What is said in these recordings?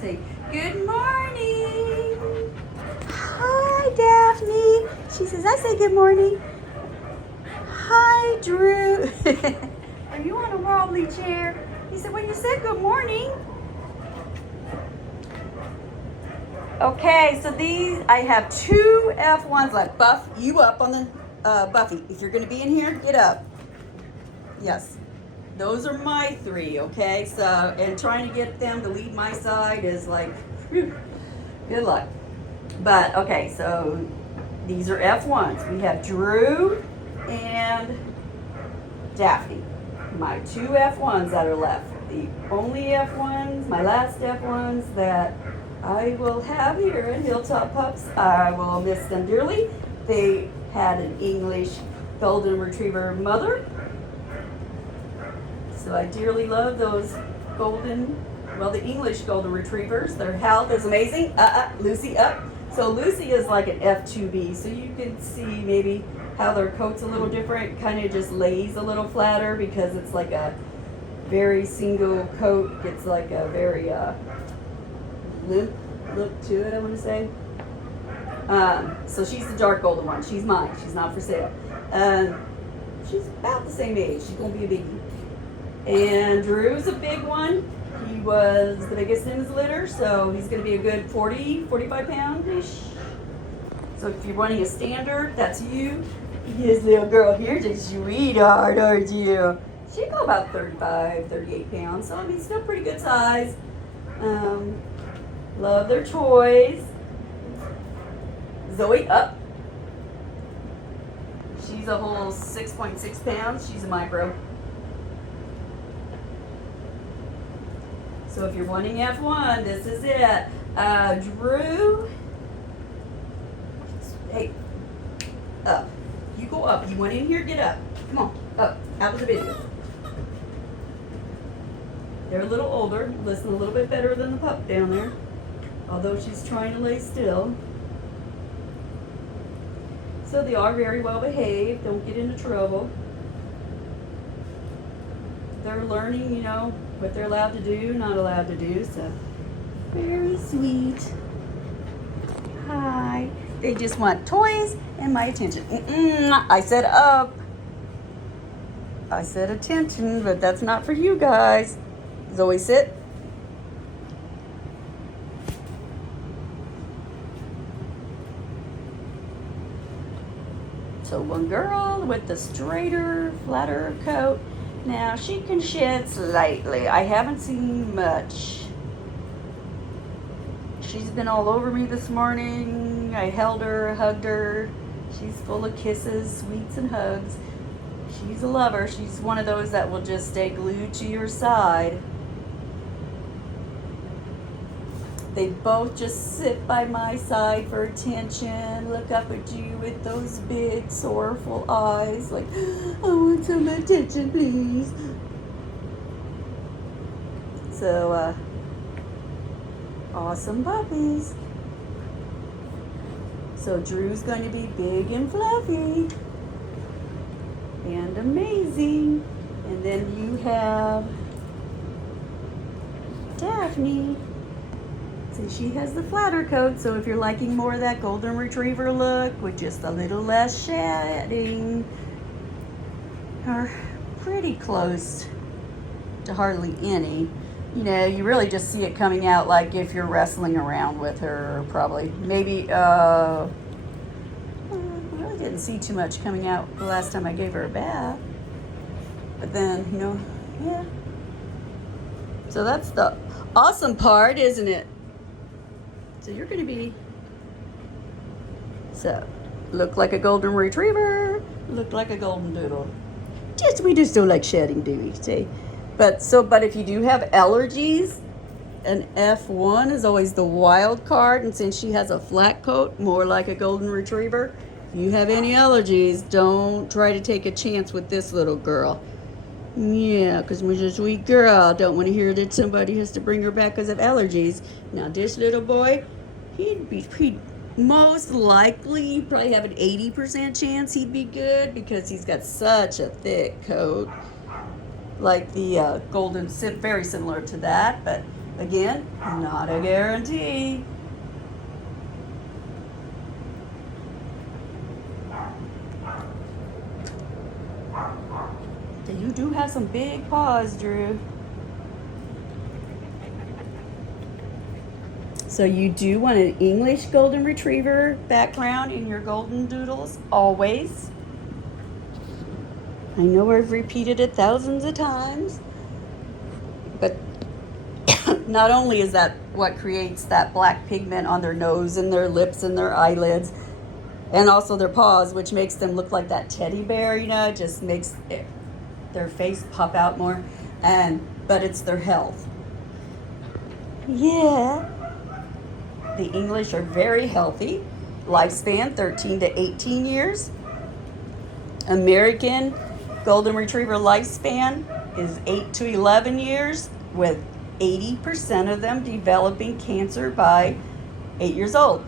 Say, good morning. Hi, Daphne. She says, I say good morning. Hi, Drew. Are you on a wobbly chair? He said, well, you said good morning. Okay, so these, I have two F1s left. Buff, you up on the, Buffy. If you're going to be in here, get up. Yes. Those are my three, okay? So, and trying to get them to leave my side is like, whew, good luck. But, okay, so these are F1s. We have Drew and Daphne. My two F1s that are left. The only F1s, my last F1s that I will have here at Hilltop Pups. I will miss them dearly. They had an English Golden Retriever mother. So I dearly love those the English Golden Retrievers. Their health is amazing. Lucy up. So Lucy is like an F2B. So you can see maybe how their coat's a little different. Kind of just lays a little flatter because it's like a very single coat. It's like a very limp look to it, I want to say. So she's the dark golden one. She's mine. She's not for sale. She's about the same age. She's going to be a biggie. And Drew's a big one. He was the biggest in his litter, so he's going to be a good 45 pound-ish. So if you're wanting a standard, that's you. This little girl here's a sweetheart, aren't you? She'd go about 35, 38 pounds, so I mean, still pretty good size. Love their toys. Zoe up. She's a whole 6.6 pounds. She's a micro. So if you're wanting F1, this is it. Drew. Hey, up. You go up. You went in here, get up. Come on, up. Out of the video. They're a little older. Listen a little bit better than the pup down there. Although she's trying to lay still. So they are very well behaved. Don't get into trouble. They're learning, you know, what they're allowed to do, not allowed to do. So very sweet. Hi. They just want toys and my attention. I said up. I said attention, but that's not for you guys. Zoe, sit. So one girl with the straighter, flatter coat. Now she can shed slightly. I haven't seen much. She's been all over me this morning. I held her, hugged her. She's full of kisses, sweets, and hugs. She's a lover. She's one of those that will just stay glued to your side. They both just sit by my side for attention, look up at you with those big, sorrowful eyes, like, I want some attention, please. So, awesome puppies. So Drew's going to be big and fluffy and amazing. And then you have Daphne. So she has the flatter coat, so if you're liking more of that Golden Retriever look with just a little less shedding, or pretty close to hardly any, you know, you really just see it coming out like if you're wrestling around with her, probably. Maybe, I really didn't see too much coming out the last time I gave her a bath. But then, you know, yeah. So that's the awesome part, isn't it? So you're going to be, so, look like a Golden Retriever, look like a Goldendoodle. We just don't like shedding, do we? See? But if you do have allergies, an F1 is always the wild card. And since she has a flat coat, more like a Golden Retriever, if you have any allergies, don't try to take a chance with this little girl. Yeah, because she's a sweet girl. Don't want to hear that somebody has to bring her back because of allergies. Now, this little boy, he'd most likely probably have an 80% chance he'd be good because he's got such a thick coat. Like the Golden, very similar to that, but Again, not a guarantee. You do have some big paws, Drew. So you do want an English Golden Retriever background in your Goldendoodles, always. I know I've repeated it thousands of times, but not only is that what creates that black pigment on their nose and their lips and their eyelids, and also their paws, which makes them look like that teddy bear, you know, just makes their face pop out more, but it's their health. Yeah. The English are very healthy. Lifespan 13 to 18 years. American Golden Retriever lifespan is 8 to 11 years, with 80% of them developing cancer by 8 years old.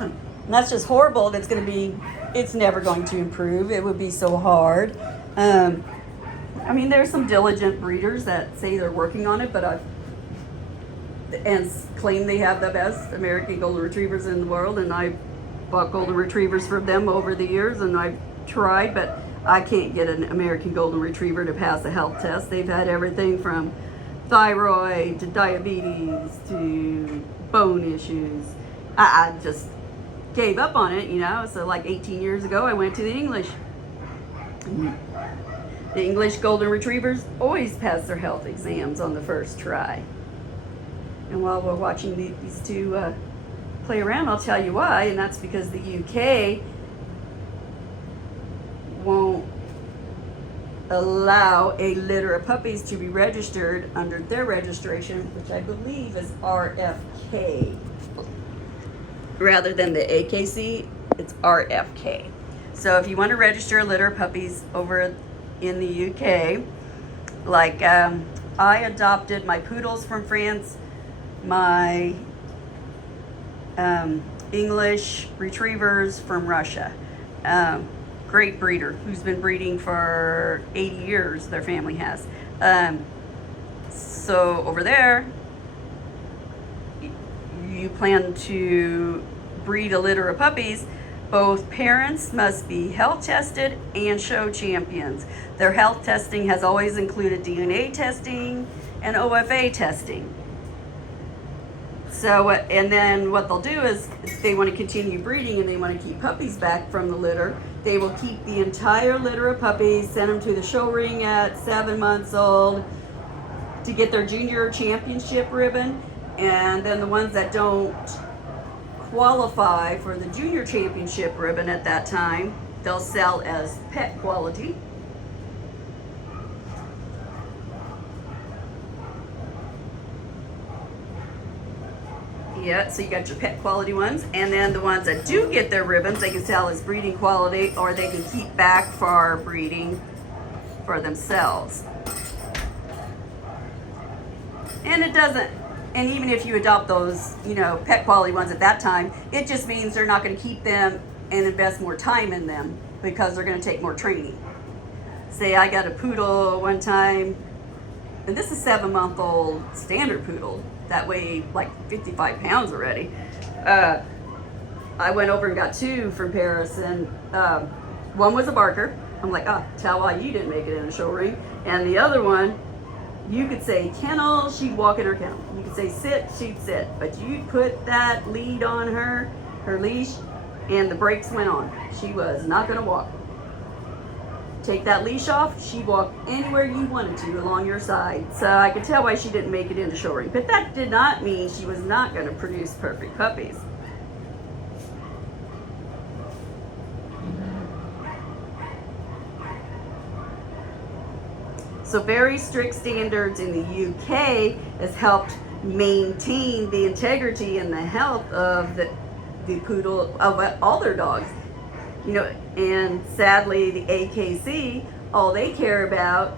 And that's just horrible. It's never going to improve. It would be so hard. I mean, there's some diligent breeders that say they're working on it, and claim they have the best American Golden Retrievers in the world, and I've bought Golden Retrievers from them over the years, and I've tried, but I can't get an American Golden Retriever to pass a health test. They've had everything from thyroid to diabetes to bone issues. I just gave up on it, you know. So like 18 years ago, I went to the English. The English Golden Retrievers always pass their health exams on the first try. And while we're watching these two play around, I'll tell you why, and that's because the UK won't allow a litter of puppies to be registered under their registration, which I believe is RFK. Rather than the AKC, it's RFK. So if you want to register a litter of puppies over in the UK, like I adopted my poodles from France, my English retrievers from Russia. Great breeder who's been breeding for 80 years, their family has. So over there, you plan to breed a litter of puppies, both parents must be health tested and show champions. Their health testing has always included DNA testing and OFA testing. So, and then what they'll do is, if they want to continue breeding and they want to keep puppies back from the litter, they will keep the entire litter of puppies, send them to the show ring at 7 months old to get their junior championship ribbon. And then the ones that don't qualify for the junior championship ribbon at that time, they'll sell as pet quality. Yeah, so you got your pet quality ones, and then the ones that do get their ribbons, they can sell as breeding quality, or they can keep back for breeding for themselves. And it doesn't, and even if you adopt those, you know, pet quality ones at that time, it just means they're not going to keep them and invest more time in them because they're going to take more training. Say I got a poodle one time, and this is 7-month-old standard poodle that weighed like 55 pounds already. I went over and got 2 from Paris, and one was a barker. I'm like, tell why you didn't make it in a show ring. And the other one, you could say kennel, she'd walk in her kennel. You could say sit, she'd sit. But you'd put that lead on her leash, and the brakes went on. She was not gonna walk. Take that leash off, she'd walk anywhere you wanted to along your side. So I could tell why she didn't make it into show ring. But that did not mean she was not gonna produce perfect puppies. So very strict standards in the UK has helped maintain the integrity and the health of the poodle, of all their dogs. You know, and sadly the AKC, all they care about,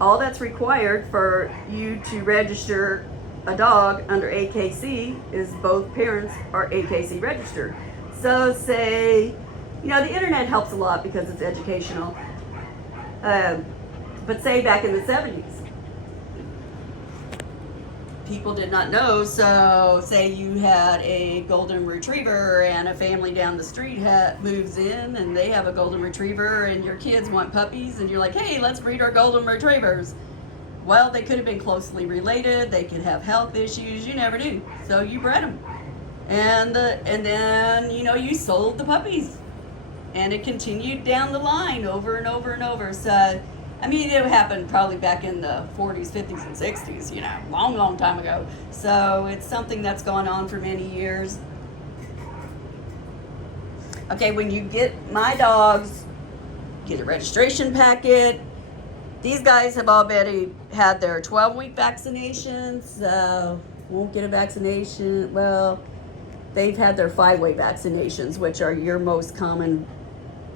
all that's required for you to register a dog under AKC is both parents are AKC registered. So say, you know, the internet helps a lot because it's educational. But say back in the 70s, people did not know. So say you had a golden retriever and a family down the street moves in and they have a golden retriever and your kids want puppies and you're like, hey, let's breed our golden retrievers. Well, they could have been closely related. They could have health issues. You never knew. So you bred them. And then, you know, you sold the puppies. And it continued down the line over and over and over. So, I mean, it happened probably back in the 40s, 50s, and 60s, you know, long time ago. So it's something that's gone on for many years. Okay, when you get my dogs, get a registration packet. These guys have already had their 12-week vaccinations, so won't get a vaccination. Well, they've had their 5-way vaccinations, which are your most common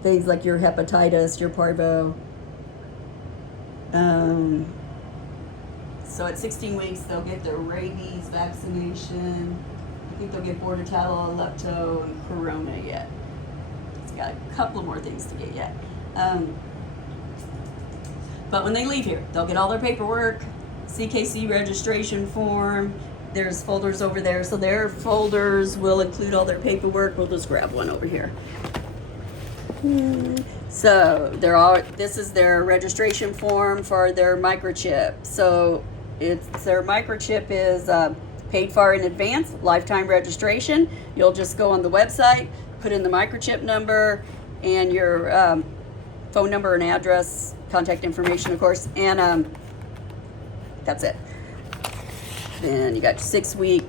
things like your hepatitis, your parvo. So at 16 weeks, they'll get their rabies vaccination. I think they'll get Bordetella, Lepto, and Corona yet. It's got a couple of more things to get yet. But when they leave here, they'll get all their paperwork, CKC registration form. There's folders over there, so their folders will include all their paperwork. We'll just grab one over here. So this is their registration form for their microchip. So their microchip is paid for in advance, lifetime registration. You'll just go on the website, put in the microchip number and your phone number and address, contact information, of course, and that's it. Then you got your 6-week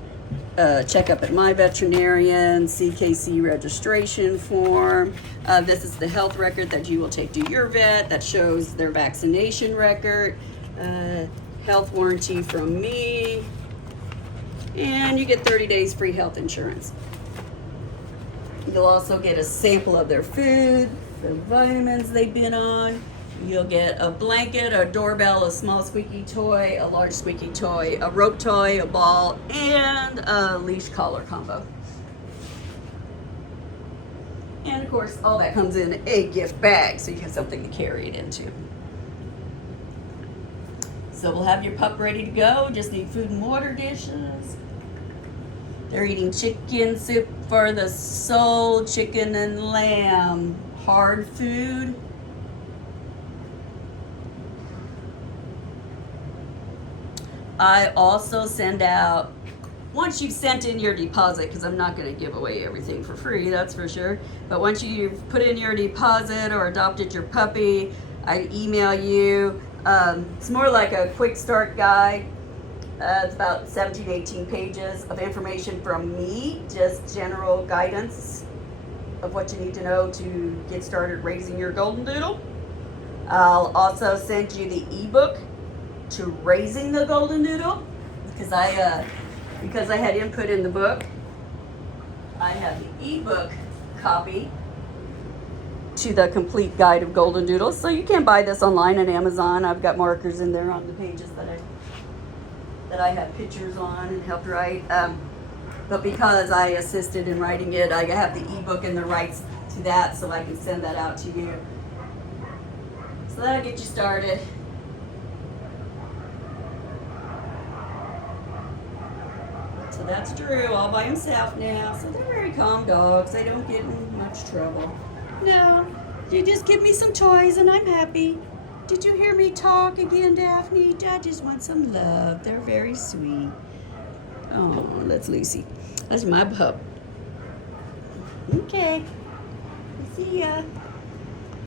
checkup at my veterinarian, CKC registration form. This is the health record that you will take to your vet that shows their vaccination record, health warranty from me, and you get 30 days free health insurance. You'll also get a sample of their food, the vitamins they've been on. You'll get a blanket, a doorbell, a small squeaky toy, a large squeaky toy, a rope toy, a ball, and a leash collar combo. And of course, all that comes in a gift bag, so you have something to carry it into. So we'll have your pup ready to go. Just need food and water dishes. They're eating chicken soup for the soul, chicken and lamb, hard food. I also send out, once you've sent in your deposit, because I'm not going to give away everything for free, that's for sure, but once you've put in your deposit or adopted your puppy, I email you. It's more like a quick start guide. It's about 17, 18 pages of information from me, just general guidance of what you need to know to get started raising your Goldendoodle. I'll also send you the ebook to raising the Goldendoodle, because I had input in the book. I have the ebook copy to the complete guide of Goldendoodles, so you can buy this online on Amazon. I've got markers in there on the pages that I have pictures on and helped write. But because I assisted in writing it, I have the ebook and the rights to that, so I can send that out to you. So that'll get you started. So that's Drew, all by himself now. So they're very calm dogs. They don't get in much trouble. No, you just give me some toys and I'm happy. Did you hear me talk again, Daphne? I just want some love. They're very sweet. Oh, that's Lucy. That's my pup. Okay. See ya.